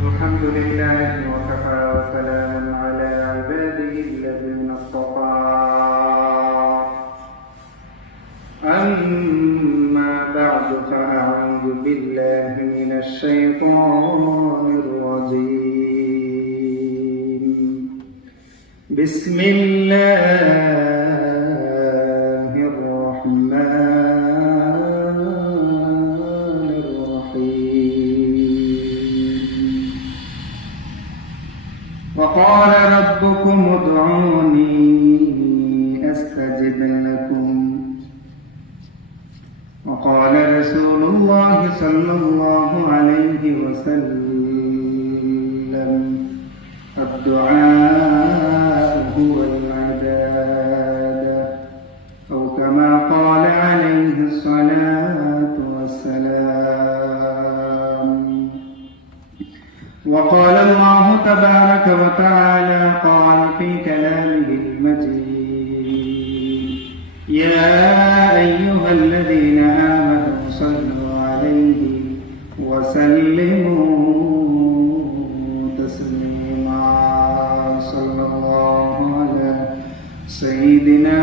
الحمد لله وكفى وسلام على عباده الذين اصطفى أما بعد فأعوذ بالله من الشيطان الرجيم بسم الله الرحمن الرحيم وقال ربكم ادعوني أستجب لكم وقال رسول الله صلى الله عليه وسلم الدعاء هو العبادة أو كما قال عليه الصلاة والسلام وقال الله تبارك وتعالى قال في كلامه المجيد يا أيها الذين آمنوا صلوا عليه وسلموا تسليما صلى الله على سيدنا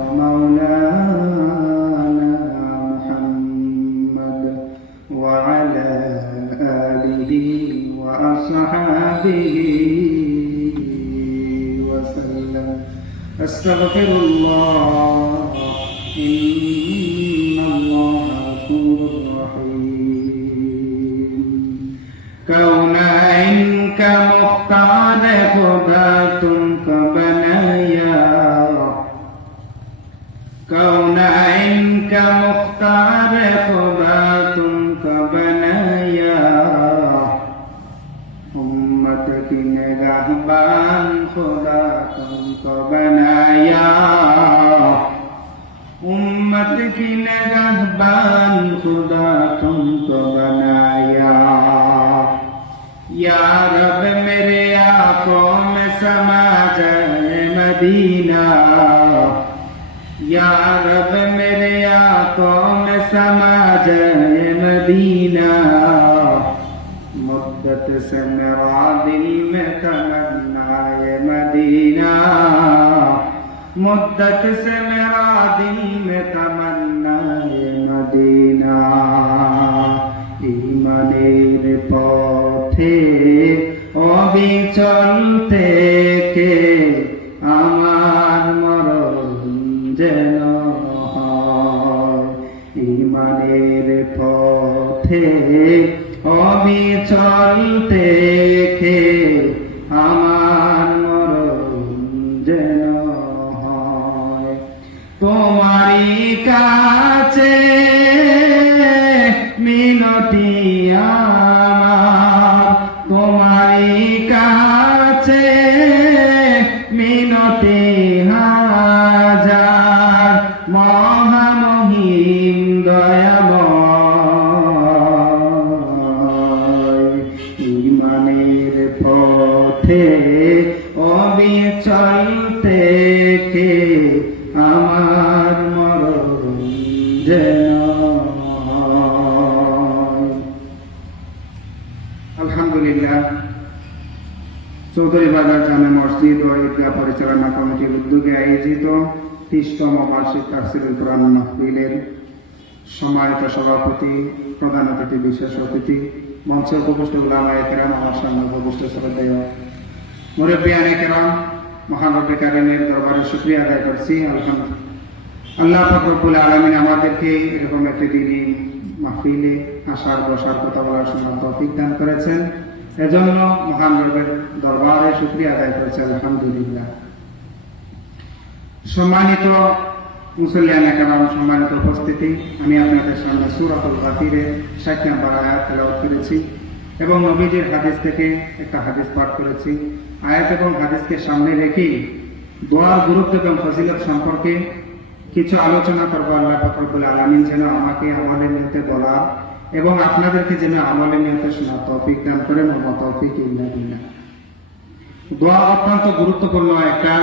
ومولانا محمد وعلى آله وأصحابه وسلم أستغفر الله إن الله غفور رحيم كونائن کا مختار خدا تم کو بنایا کونائن کا مختار خدا تم کو بنایا امت کی نگہبان خدا تم کو بنایا امت کی نگہبان خدا تم کو بنایا یا رب میرے آنکھوں میں سما جائے مدینہ یا رب میرے آنکھوں میں سما جائے مدینہ مدت سے میرا دل میں تمنا ہے مدینہ مدت سے میرا دل میں تمنا ہے مدینہ ঈমানের পথে অবিচল থেকে আমার মরণ যেন হয় ঈমানের পথে অবিচল থেকে আমার মরণ যেন হয় তোমারই কাছে মিনতি আমার তোমারই কাছে মিনতি হাজার মহামহিম দয়াময় ঈমানের পথে অবিচল থেকে আমার মরণ যেন আলহামদুলিল্লাহ চৌধুরী বাজার জামে মসজিদ ও ঈদগাহ পরিচালনা কমিটির উদ্যোগে আয়োজিত 30তম বার্ষিক তাফসীরুল কোরআন মাহফিলের সম্মানিত সভাপতি প্রধান অতিথি বিশেষ অতিথি মঞ্চে উপবিষ্ট উলামায়ে কেরাম আমার সামনে উপবিষ্ট শ্রদ্ধেয় মুরব্বিয়ানে কেরাম মহান রব্বে কারিমের দরবারে শুকরিয়া আদায় করছি আলহামদুলিল্লাহ আল্লাহ পাক রব্বুল আলামিন আমাদেরকে এরকম একটি দিনই মাহফিলে আসার বসার কথা বলার সময় তৌফিক দান করেছেন এজন্য মহান রবের দরবারে শুকরিয়া আদায় করেছে আলহামদুলিল্লাহ সম্মানিত মুসল্লিয়ানে কেরাম সম্মানিত উপস্থিতি আমি আপনাদের সামনে সূরাতুল গাফিরের 60 নম্বর আয়াত তেলাওয়াত করেছি এবং নবীজির হাদিস থেকে একটা হাদিস পাঠ করেছি আয়াত এবং হাদিসকে সামনে রেখে দোয়ার গুরুত্ব এবং ফজিলত সম্পর্কে কিছু আলোচনা করব আল্লাহ পাক রব্বুল আলামিন যেন আমাকে আমলের নিয়তে বলা এবং আপনাদেরকে যেন আমলের নিয়তে শোনা তৌফিক দান করেন ওয়া তৌফিক ইল্লা বিল্লাহ দোয়া অত্যন্ত গুরুত্বপূর্ণ একটা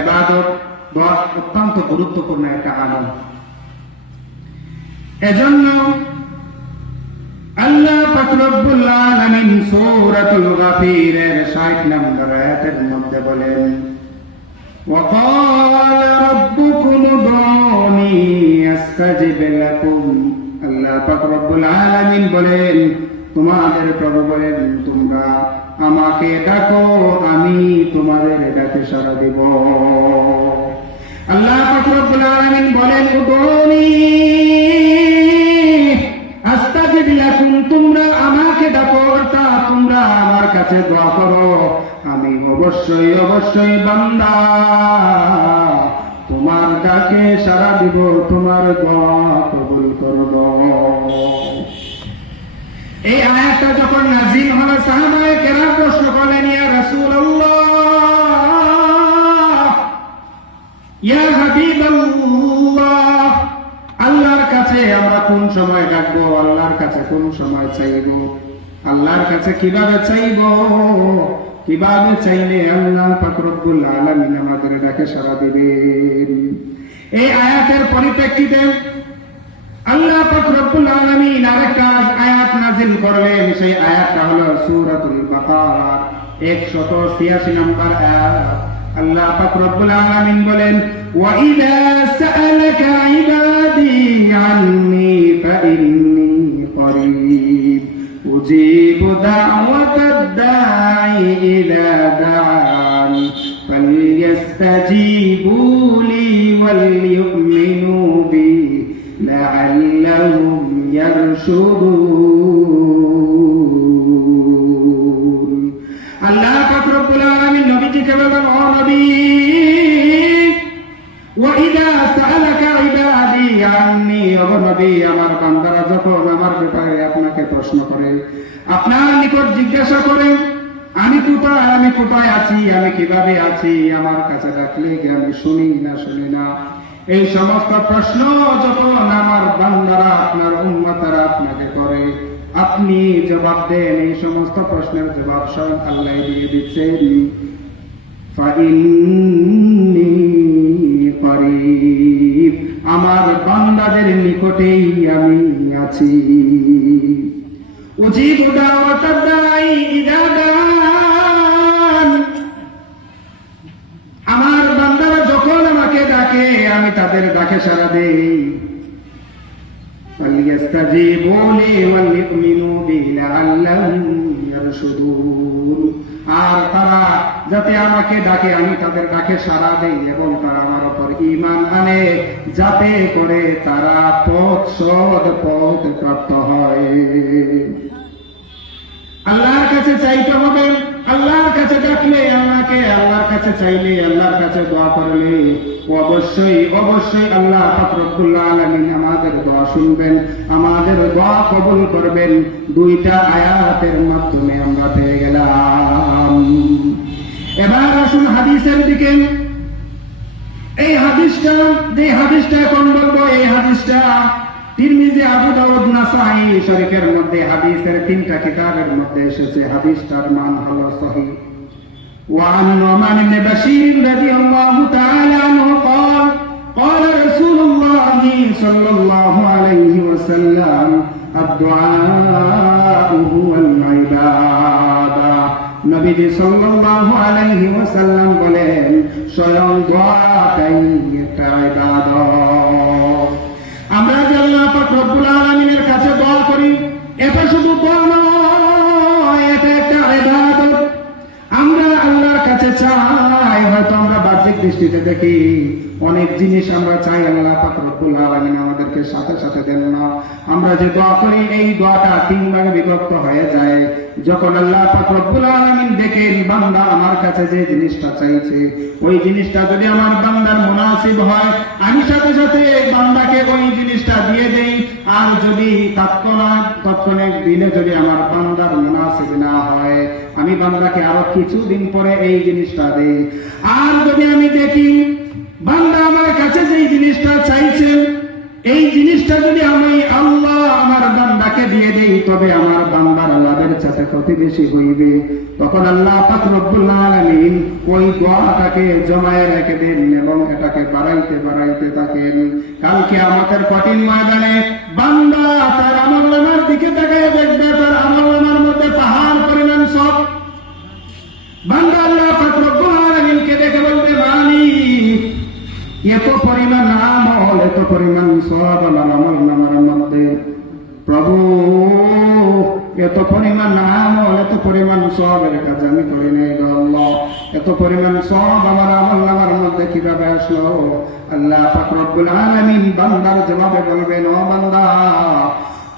ইবাদত দোয়া অত্যন্ত গুরুত্বপূর্ণ একটা আমল এজন্য আল্লাহ পাক রব্বুল আলামিন সূরাতুল গাফিরের 60 নম্বর আয়াতের মধ্যে বলেন, وقال ربكم ادعوني استجب لكم। আল্লাহ পাক রব্বুল আলামিন বলেন, তোমাদের প্রভু বলেন, তোমরা আমাকে ডাকো, আমি তোমাদের ডাকে সাড়া দেব। আল্লাহ পাক রব্বুল আলামিন বলেন, উদউনি আস্তাজিব লাকুম, তোমরা আমাকে ডাকো, অর্থাৎ তোমরা আমার কাছে দোয়া করো, আমি অবশ্যই অবশ্যই বান্দা তোমার ডাকে সাড়া দিব, তোমার দোয়া কবুল করব। এই আয়াতটা যখন নাযিল হলো, সাহাবায়ে কেরাম প্রশ্ন করলেন, ইয়া রাসূলুল্লাহ, ইয়া হাবিবাল্লাহ, আল্লাহর কাছে আমরা কোন সময় ডাকবো, আল্লাহর কাছে কোন সময় চাইবো, আল্লাহর কাছে কিভাবে চাইবো, কিভাবে চাইলে আল্লাহ পাক রব্বুল আলামিন আমাদের ডাকে সাড়া দিবেন। এই আয়াতের পরিপ্রেক্ষিতে আল্লাহ পাক রব্বুল আলামিন আরেকটা আয়াত নাযিল করলেন। সেই আয়াতটা হলো সূরাতুল বাকারা 186 নম্বর আয়াত। আল্লাহ পাক রব্বুল আলামিন বলেন, ওয়া ইযা সাআলাকা ইবাদি আন্নী ফাইন্নী করিব উজিবু দাওয়াতাদ দাঈ ইযা দাআন ফালইস্তাজিবু লি ওয়াল ইউমিনু বি لعلهم يرشدون। আল্লাহ পাক রব্বুল আলামিন নবীজিকে বলেন, ও নবী, ওয়া ইযা সাআলাকা ইবাদি আন্নী, ও নবী, আমার বান্দারা যখন আমার ব্যাপারে আপনাকে প্রশ্ন করে, আপনার নিকট জিজ্ঞাসা করে, আমি কোথায় আছি, আমি কিভাবে আছি, আমার কাছে ডাকলে কি আমি শুনি না শুনি না, এই সমস্ত প্রশ্ন যখন আমার বান্দারা, আপনার উম্মতরা আপনাকে করে, আপনি জবাব দেন। এই সমস্ত প্রশ্নের জবাব স্বয়ং আল্লাহ দিয়ে দিচ্ছেন, ফাইন্নী করিব, আমার বান্দাদের নিকটেই আমি আছি। উজিবু দাওয়াতাদ দাঈ ইযা দাআন, আমার বান্দারা যখন আমাকে ডাকে, আমি তাদের ডাকে সাড়া দেই। ফালইস্তাজিবু লি ওয়াল ইউমিনু বি লাআল্লাহুম ইয়ারশুদুন, আর তারা যাতে আমাকে ডাকে, আমি তাদের ডাকে সাড়া দেই এবং তারা আমার উপর ঈমান আনে, যাতে করে তারা পথ প্রাপ্ত হয়। আল্লাহর কাছে চাইতে হবে, আল্লাহর কাছে ডাকলে আল্লাহকে, আল্লাহর কাছে চাইলে, আল্লাহর কাছে দোয়া করলে অবশ্যই অবশ্যই আল্লাহ পাক রব্বুল আলামিন আমাদের দোয়া শুনবেন, আমাদের দোয়া কবুল করবেন। দুইটা আয়াতের মাধ্যমে আমরা পেয়ে গেলাম। এবার আসুন হাদিসের দিকে। এই হাদিসটা, যে হাদিসটা এখন বলবো, এই হাদিসটা তিরমিজি, আবু দাউদ, নাসাঈ শরীফের মধ্যে হাদিসের 3টা কিতাবের মধ্যে এসেছে। হাদিসটার মান হলো সহিহ। وعن نعمان بن بشير رضي الله تعالى عنه قال قال رسول الله صلى الله عليه وسلم الدعاء هو العبادة। নবীজি সাল্লাল্লাহু আলাইহি ওয়াসাল্লাম বলেন, স্বয়ং দোয়াটাই একটা ইবাদত। আমরা যে আল্লাহ পাক রব্বুল আলামিনের কাছে দোয়া করি, এটা শুধু দোয়া নয়, এটা একটা ইবাদত। আমরা আল্লাহর কাছে চাই, হয়তো আমরা বাহ্যিক দৃষ্টিতে দেখি অনেক জিনিস আমরা চাই, আল্লাহ পাক রব্বুল আলামিন আমাদেরকে সাথে সাথে দেন না। আমরা যে দোয়া করি, এই দোয়াটা 3 ভাগে বিভক্ত হয়ে যায়। যখন আল্লাহ পাক রব্বুল আলামিন দেখেন বান্দা আমার কাছে যে জিনিসটা চাইছে, ওই জিনিসটা যদি আমার বান্দার মুনাসিব হয়, আমি সাথে সাথে বান্দাকে ওই জিনিসটা দিয়ে দেই। আর যদি তৎক্ষণাৎ দিলে যদি আমার বান্দার মুনাসিব না হয়, আমি বান্দাকে আরো কিছুদিন পরে এই জিনিসটা দেই। আর যদি আমি দেখি বান্দা আমার কাছে যে জিনিসটা চাইছেন, এই জিনিসটা যদি আমি আল্লাহ আমার বান্দাকে দিয়ে দেই, তবে আমার বান্দার লাভের সাথে ক্ষতি বেশি হইবে। তখন আল্লাহ পাক রব্বুল আলামিন ওই দোয়াটাকে জমায়ে রেখে দেন এবং এটাকে বাড়াইতে থাকেন। কালকে আমাদের কঠিন ময়দানে বান্দা তার আমল নামার দিকে তাকায় দেখবে তার আমলনামার মধ্যে পাহাড় পরিমাণ সব। বান্দা আল্লাহ পাক রব্বুল আলামিনকে দেখে বলবে, মালিক এত পরিমাণ আমল, এত পরিমাণ সওয়াব আমার আমলনামার মধ্যে, প্রভু এত পরিমাণ আমল, এত পরিমাণ সওয়াবের কাজ আমি করি নাই গো আল্লাহ, এত পরিমাণ সওয়াব আমার আমলনামার মধ্যে কিভাবে আসলো? আল্লাহ পাক রব্বুল আলামিন বান্দার জবাবে বলবেন, ও বান্দা,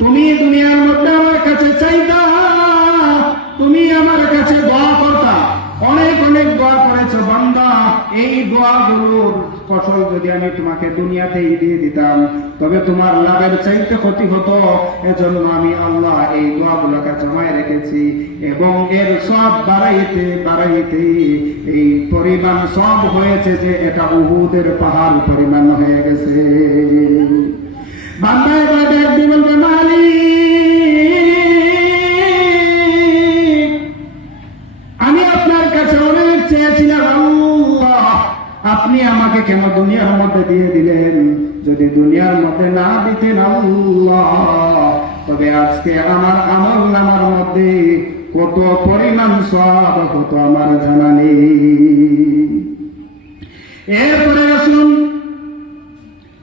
তুমি দুনিয়ার মধ্যে আমার কাছে চাইতা, তুমি আমার কাছে দোয়া করতা, অনেক অনেক দোয়া করেছো বান্দা, এই দোয়াগুলোর ফসল যদি আমি তোমাকে দুনিয়াতেই দিয়ে দিতাম তবে তোমার লাভের চাইতে ক্ষতি হতো। এজন্য আমি আল্লাহ এই দোয়াগুলোকে জমায় রেখেছি এবং এর সব বাড়াইতে বাড়াইতে এই পরিমাণ সব হয়েছে যে এটা উহুদের পাহাড় পরিমাণ হয়ে গেছে। বান্দা এবার একদিন বলবে, মালিক আমি আপনার কাছে অনেক চেয়েছিলাম, আল্লাহ আপনি আমাকে কেন দুনিয়ার মধ্যে দিয়ে দিলেন? যদি দুনিয়ার মধ্যে না দিতেন আল্লাহ, তবে আজকে আমার আমলনামার মধ্যে কত পরিমাণ সওয়াব হতো আমার জানা নেই। এরপরে আসুন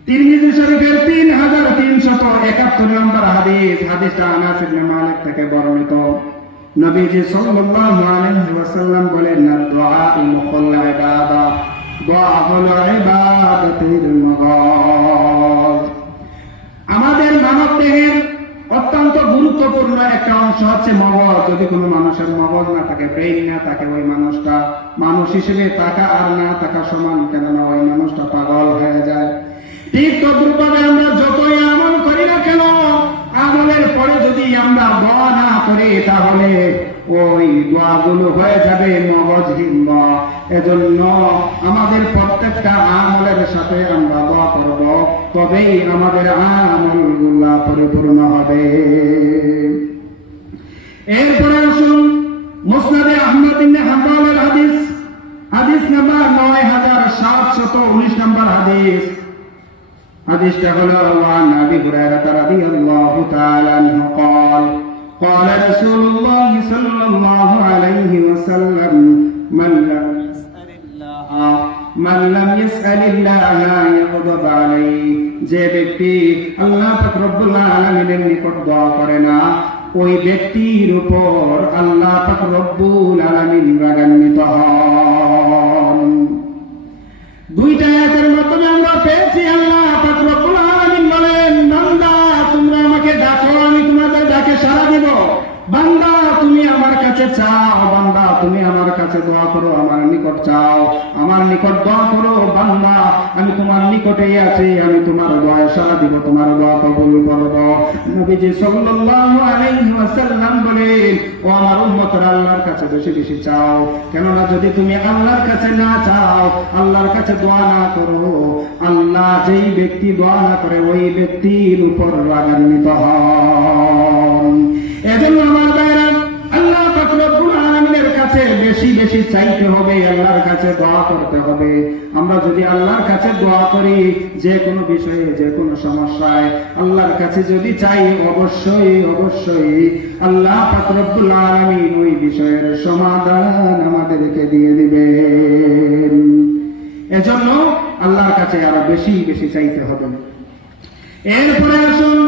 তিরমিজি শরীফের 3371 নম্বর হাদিস। হাদিসটা আনাস ইবনে মালিক থেকে বর্ণিত। নবীজি সাল্লাল্লাহু আলাইহি ওয়াসাল্লাম বলেন, দুআ মুখল ইবাদা, দোয়া হলো ইবাদতের মগজ। আমাদের মানব দেহের অত্যন্ত গুরুত্বপূর্ণ একটা অংশ হচ্ছে মগজ। যদি কোনো মানুষের মগজ না থাকে, ব্রেইন না থাকে, ওই মানুষটা মানুষ হিসেবে থাকা আর না থাকা সমান, কেননা ওই মানুষটা পাগল হয়ে যায়। ঠিক তদ্রূপভাবে আমরা যতই আমল করি না কেন, আমলের পরে যদি আমরা দোয়া না করি তাহলে ওই দোয়াগুলো হয়ে যাবে মগজহীন দোয়া। এজন্য আমাদের প্রত্যেকটা আমলের সাথে আমরা দোয়া করব, তবেই আমাদের আমলগুলো পরিপূর্ণ হবে। এরপরে আসুন মুসনাদে আহমদ ইবনে হাম্বলের হাদিস, হাদিস নাম্বার 9719 নম্বর হাদিস। হাদিসটা হলো আন আবি হুরায়রা রাদিয়াল্লাহু তাআলা আনহু قال قال رسول الله صلى الله عليه وسلم من لم يسأل الله يغضب عليه। যে ব্যক্তি আল্লাহ পাক রব্বুল আলামিনের নিকট দোয়া করে না, ওই ব্যক্তির উপর আল্লাহ পাক রব্বুল আলামিন রাগান্বিত হন। দুইটা আয়াতের মাধ্যমে আমরা পেয়েছি আল্লাহ পাক রব্বুল আলামিন বলেন, বান্দা তোমরা আমাকে ডাকো, আমি তোমাদের ডাকে সাড়া দিব। বান্দা তুমি আমার কাছে চাও, বান্দা তুমি আমার কাছে দোয়া করো, আমার নিকট চাও, আমার নিকট দোয়া করো। বান্দা আমি তোমার নিকটেই আছি, আমি তোমার দোয়ায় সাড়া দিব, তোমার দোয়া কবুল করব। নবীজি সাল্লাল্লাহু আলাইহি ওয়াসাল্লাম বলেন, ও আমার উম্মতরা আল্লাহর কাছে বেশি বেশি চাও, কেননা যদি তুমি আল্লাহর কাছে না চাও, আল্লাহর কাছে দোয়া না করো, আল্লাহ যেই ব্যক্তি দোয়া না করে ওই ব্যক্তির উপর রাগান্বিত হন। এজন্য আমার ভাইরা, আল্লাহ পাক রব্বুল আলামিনের কাছে বেশি বেশি চাইতে হবে, আল্লাহর কাছে দোয়া করতে হবে। আমরা যদি আল্লাহর কাছে দোয়া করি, যে কোনো বিষয়ে, যে কোনো সমস্যায় আল্লাহর কাছে যদি চাই, অবশ্যই অবশ্যই আল্লাহ পাক রব্বুল আলামিন ওই বিষয়ের সমাধান আমাদেরকে দিয়ে দিবেন। এজন্য আল্লাহর কাছে আরো বেশি বেশি চাইতে হবে। এরপরে আসুন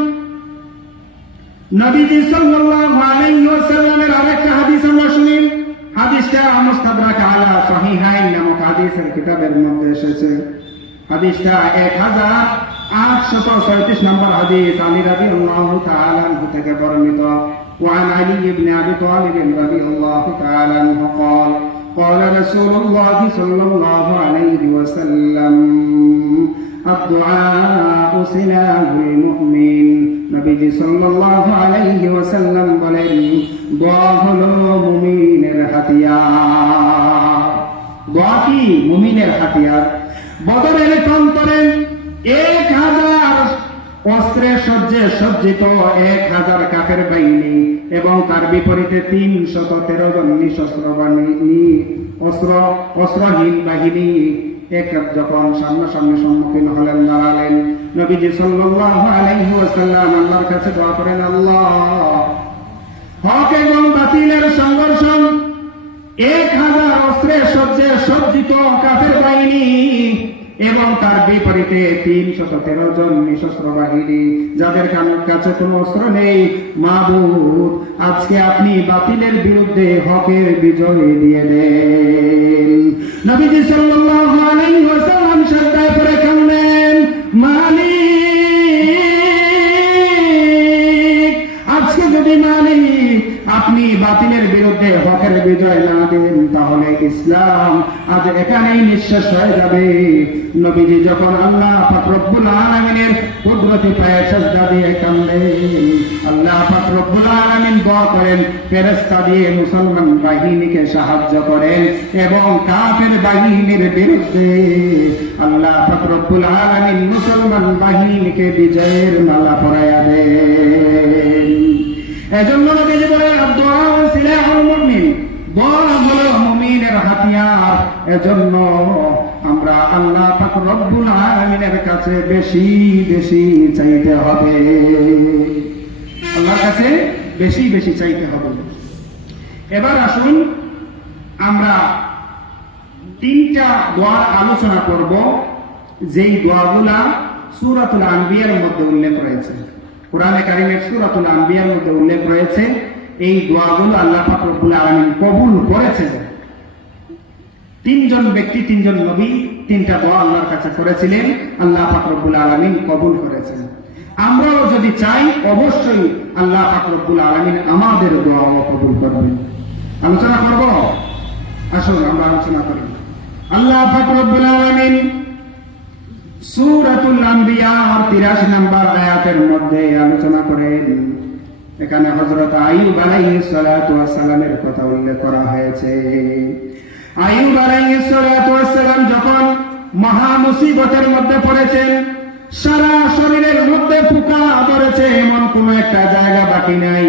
নবীজি সাল্লাল্লাহু আলাইহি ওয়াসাল্লামের আরেকটা হাদিস আমরা শুনি। হাদিসটা মুস্তাদরাক আলা সহিহাইন নামক হাদিসের কিতাবের মধ্যে এসেছে। হাদিসটা 1837 নম্বর হাদিস। আলী রাদিয়াল্লাহু তাআলা আনহু থেকে বর্ণিত। وعن علي بن ابي طالب رضي الله تعالى عنه قال قال رسول الله صلى الله عليه وسلم الدعاء سلاح المؤمن। নবীজি সাল্লাল্লাহু আলাইহি ওয়াসাল্লাম বলেন, দোয়া হলো মুমিনের হাতিয়ার। দোয়া কি? মুমিনের হাতিয়ার। বদরের প্রান্তরে 1000 অস্ত্রে সজ্জিত 1000 কাফের বাহিনী এবং তার বিপরীতে 313 জন নিঃশস্ত্র অস্ত্রহীন বাহিনী এক যখন সামনাসামনি সম্মুখীন হলেন, দাঁড়ালেন, নবীজি সাল্লাল্লাহু আলাইহি ওয়াসাল্লাম আল্লাহর কাছে দোয়া করেন, আল্লাহ, হক এবং বাতিলের সংঘর্ষ 1000 অস্ত্রে সজ্জিত কাফের বাহিনী এবং তার বিপরীতে 313 জন নিঃশস্ত্র বাহিনী, যাদের কাছে কোনো অস্ত্র নেই। মাবুদ, আজকে আপনি বাতিলের বিরুদ্ধে হকের বিজয় দিয়ে দেন। নবীজি সাল্লাল্লাহু আলাইহি ওয়াসাল্লাম সাজদায় পড়ে কাঁদলেন, মালিক, আজকে যদি মালিক আপনি বাতিলের বিরুদ্ধে হকের বিজয় না দেন, তাহলে ইসলাম আজ এখানেই নিঃশেষ হয়ে যাবে। নবীজি যখন আল্লাহ পাক রব্বুল আলামিনের কুদরতি পায়ে সিজদা দিয়ে কাঁদলেন, আল্লাহ পাক রব্বুল আলামিন দোয়া করেন, ফেরেশতা দিয়ে মুসলমান বাহিনীকে সাহায্য করেন এবং কাফের বাহিনীর বিরুদ্ধে আল্লাহ পাক রব্বুল আলামিন মুসলমান বাহিনীকে বিজয়ের মালা পরাইয়া দেন। এজন্য নবীজি বলেন, দোয়া সিলাহুল মুমিন, দোয়া হলো মুমিনের হাতিয়ার। এজন্য আমরা আল্লাহ পাক রব্বুল আলামিনের কাছে বেশি বেশি চাইতে হবে, আল্লাহর কাছে বেশি বেশি চাইতে হবে। এবার আসুন আমরা 3টা দোয়ার আলোচনা করব, যেই দোয়াগুলা সূরাতুল আনবিয়ার মধ্যে উল্লেখ রয়েছে, কোরআনে কারিমের সূরাতুল আনবিয়ার মধ্যে উল্লেখ রয়েছে। এই দোয়াগুলো আল্লাহ পাক রব্বুল আলামিন কবুল করেছেন। 3 জন ব্যক্তি, 3 জন নবী 3টা দোয়া আল্লাহর কাছে করেছিলেন, আল্লাহ পাক রব্বুল আলামিন কবুল করেছেন। আমরাও যদি চাই, অবশ্যই আল্লাহ পাক রব্বুল আলামিন আমাদের দোয়াও কবুল করবেন। আলোচনা করব, আসুন আমরা আলোচনা করি। আল্লাহ পাক রব্বুল আলামিন সূরাতুল আনবিয়া 83 নম্বর আয়াতের মধ্যে আলোচনা করেন। এখানে হযরত আইয়ুব আলাইহিস সালাতু ওয়াস সালামের কথা উল্লেখ করা হয়েছে। আইয়ুব আলাইহিস সালাতু ওয়াস সালাম যখন মহা মুসিবতের মধ্যে পড়েছেন, সারা শরীরের মধ্যে পোকা ধরেছে, এমন কোন একটা জায়গা বাকি নাই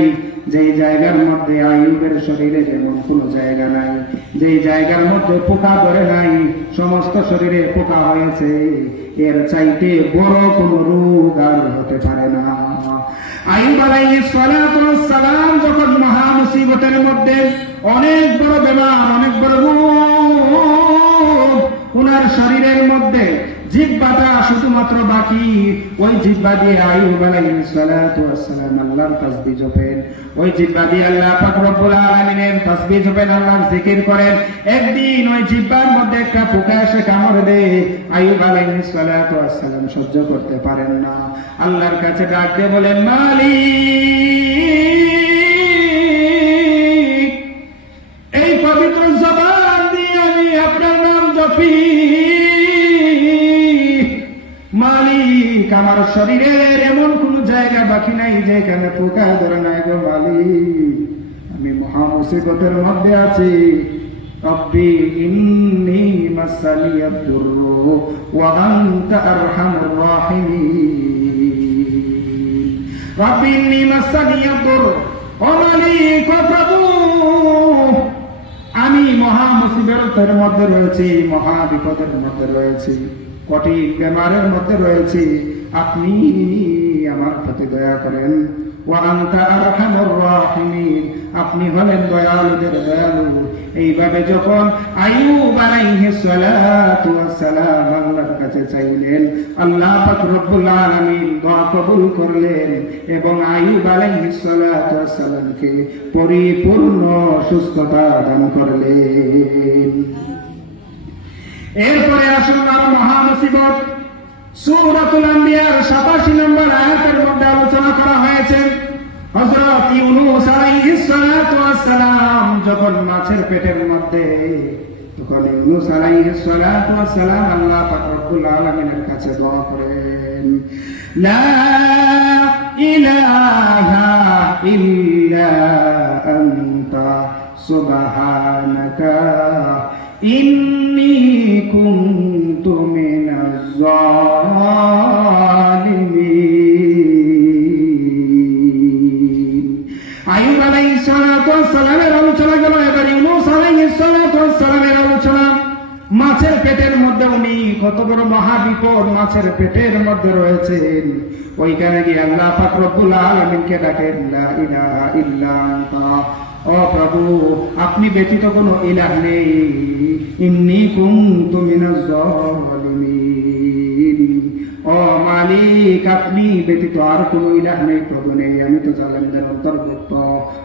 যেই জায়গার মধ্যে আইয়ুবের শরীরে যেমন কোনো জায়গা নাই, যেই জায়গার মধ্যে পোকা ধরে নাই, সমস্ত শরীরে পোকা হয়েছে। এর চাইতে বড় কোনো রোগ আর হতে পারে না। আইয়ুব আলাইহিস সালাতু ওয়াস সালাম যখন মহা মুসিবতের মধ্যে, অনেক বড় বেমার, অনেক বড় রোগ ওনার শরীরের মধ্যে, জিহ্বাটা শুধুমাত্র বাকি, ওই জিহ্বা দিয়ে আইয়ুব আলাইহিস সালাতু ওয়াস সালাম আল্লাহর তাসবিহ জপেন, ওই জিহ্বা দিয়ে আল্লাহ পাক রব্বুল আলামিনের তাসবিহ জপেন, আল্লাহর জিকির করেন। একদিন ওই জিহ্বার মধ্যে একটা পোকা এসে কামড় দেয়। আইয়ুব আলাইহিস সালাতু ওয়াস সালাম সহ্য করতে পারেন না, আল্লাহর কাছে ডাক দিয়ে বলেন, মালিক, এই পবিত্র জবান দিয়ে আমি আপনার নাম জপি, মালিক, আমার শরীরের এমন কোন জায়গা বাকি নাই যেখানে পোকা ধরে নাই গো মালিক, আমি মহা মুসিবতের মধ্যে আছি। রব্বি ইন্নী মাসানিয়াদ দুররু ওয়া আনতা আরহামুর রাহিমিন। রব্বি ইন্নী মাসানিয়াদ দুররু, ও মালিক, ও প্রভু, আমি মহা মুসিবতের মধ্যে রয়েছি, মহা বিপদের মধ্যে রয়েছি, কঠিন বেমারের মধ্যে রয়েছি, আপনি আমার প্রতি দয়া করেন। ওয়া আনতা আরহামুর রাহিমিন, আপনি হলেন দয়ালুদের দয়ালু। এইভাবে যখন আইয়ুব আলাইহিস সালাতু ওয়াস সালাম আল্লাহর কাছে চাইলেন, আল্লাহ পাক রব্বুল আলামিন দোয়া কবুল করলেন এবং আইয়ুব আলাইহিস সালাতু ওয়াস সালামকে পরিপূর্ণ সুস্থতা দান করলেন। এরপরে আসুন আর মহা মুসিবত সূরাতুল আনবিয়ার 87 নম্বর আয়াতের মধ্যে আলোচনা করা হয়েছে। হযরত ইউনূস আলাইহিস সালাতু ওয়াস সালাম যখন মাছের পেটের মধ্যে, তখন ইউনূস আলাইহিস সালাতু ওয়াস সালাম আল্লাহ পাক রব্বুল আলামিনের কাছে দোয়া করেন, লা ইলাহা ইল্লা আনতা সুবহানাকা ইন্নী কুনতু মিনাজ জালিমিন। আইয়ুব আলাইহিস সালাতু ওয়াস সালামের আলোচনা গেল, এবার ইউনূস আলাইহিস সালাতু ওয়াস সালামের আলোচনা। মাছের পেটের মধ্যে মধ্যে উনি কত বড় মহাবিপদ মাছের পেটের মধ্যে রয়েছেন, ওইখানে গিয়ে আল্লাহ পাক রব্বুল আলামিনকে ডাকেন, লা ইলাহা ইল্লা আনতা, ও প্রভু আপনি ব্যতীত কোনো ইলাহ নেই, ইন্নী কুনতু মিনাজ জালিমিন, ও মালিক আপনি ব্যতীত আর কোনো ইলাহ নেই, প্রভু নেই, আমি তো জালিমদের অন্তর্ভুক্ত,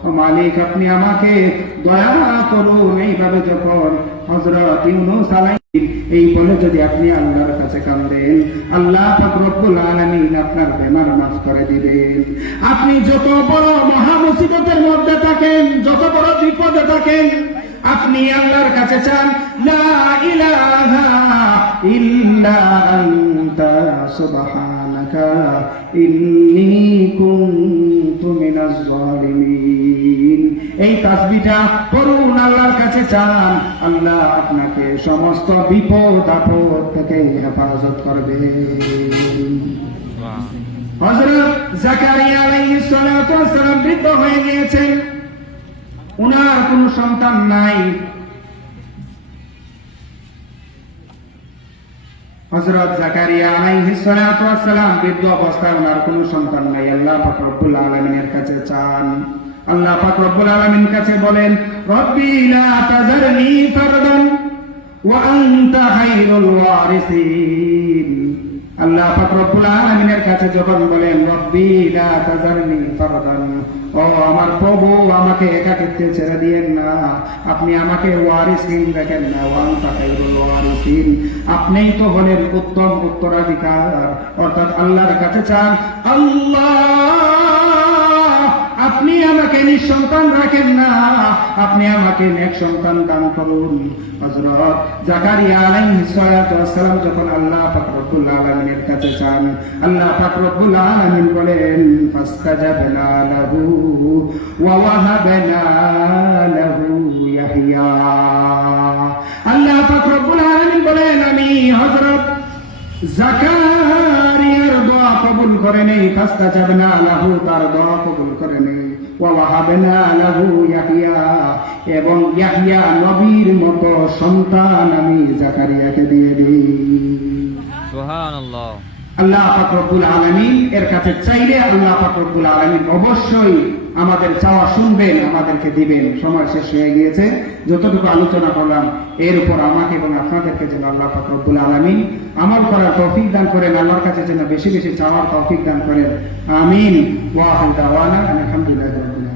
ও মালিক আপনি আমাকে দয়া করুন। এইভাবে যখন হযরত ইউনূস এই বলে যদি আপনি আল্লাহর কাছে কাঁদেন, আল্লাহ পাক রব্বুল আলামিন আপনার বেমার মাফ করে দিবেন। আপনি যত বড় মহা মুসিবতের মধ্যে থাকেন, যত বড় বিপদে থাকেন, আপনি আল্লাহর কাছে চান, লা ইলাহা ইল্লা আনতা সুবহানাকা ইন্নী কুনতু মিনাজ জালিমিন। এই তাসবিহটা পড়ুন, আল্লাহর কাছে চান, আল্লাহ আপনাকে সমস্ত বিপদ আপদ থেকে হেফাজত করবে। হযরত জাকারিয়া আলাইহিস সালাতু ওয়াস সালাম বৃদ্ধ হয়ে গিয়েছেন, উনার কোনো সন্তান নাই। হযরত জাকারিয়া আলাইহিস সালাতু ওয়াস সালাম বৃদ্ধ অবস্থায় উনার কোনো সন্তান নাই। আল্লাহ পাক রব্বুল আলামিনের কাছে চান, আল্লাহ পাক রব্বুল আলামিন কাছে বলেন, রব্বি লা তাযারনি ফারদান ওয়া আনতা খায়রুল ওয়ারিসিন। আল্লাহ পাক রব্বুল আলামিনের কাছে যখন বলেন, রব্বি লা তাযারনি ফারদান, ও আমার প্রভু আমাকে একাকিত্বে ছেড়ে দিয়েন না, আপনি আমাকে ওয়ারিসিন রাখেন না, ওয়া আনতা খায়রুল ওয়ারিসিন, আপনিই তো হলেন উত্তম উত্তরাধিকার। অর্থাৎ আল্লাহর কাছে চান, আল্লাহ আপনি আমাকে নিঃসন্তান রাখেন না, আপনি আমাকে নেক সন্তান দান করুন। হযরত জাকারিয়া আলাইহিস সালাতু ওয়াস সালাম যখন আল্লাহ পাক রব্বুল আলামিনের কাছে চান, আল্লাহ পাক রব্বুল আলামিন বলেন, ফাসতাজাবনা লাহু ওয়া ওয়াহাবনা লাহু ইয়াহইয়া। আল্লাহ পাক রব্বুল আলামিন বলেন, আমি হযরত জাকারিয়ার দোয়া কবুল করে নেই, ফাসতাজাবনা লাহু, তার দোয়া কবুল করে নেই, ওয়া ওয়াহাবনা লাহু ইয়াহইয়া, এবং ইয়াহইয়া নবীর মতো সন্তান আমি জাকারিয়াকে দিয়ে দিই। সুবহানাল্লাহ। আল্লাহ পাক রব্বুল আলামিন এর কাছে চাইলে আল্লাহ পাক রব্বুল আলামিন অবশ্যই আমাদের চাওয়া শুনবেন, আমাদেরকে দিবেন। সময় শেষ হয়ে গিয়েছে, যতটুকু আলোচনা করলাম এর উপর আমাকে এবং আপনাদেরকে যেন আল্লাহ পাক রব্বুল আলামিন আমল করার তৌফিক দান করেন, আল্লাহর কাছে যেন বেশি বেশি চাওয়ার তৌফিক দান করেন। আমিন। ওয়া আখিরু দাওয়ানা আলহামদুলিল্লাহি রাব্বিল আলামিন।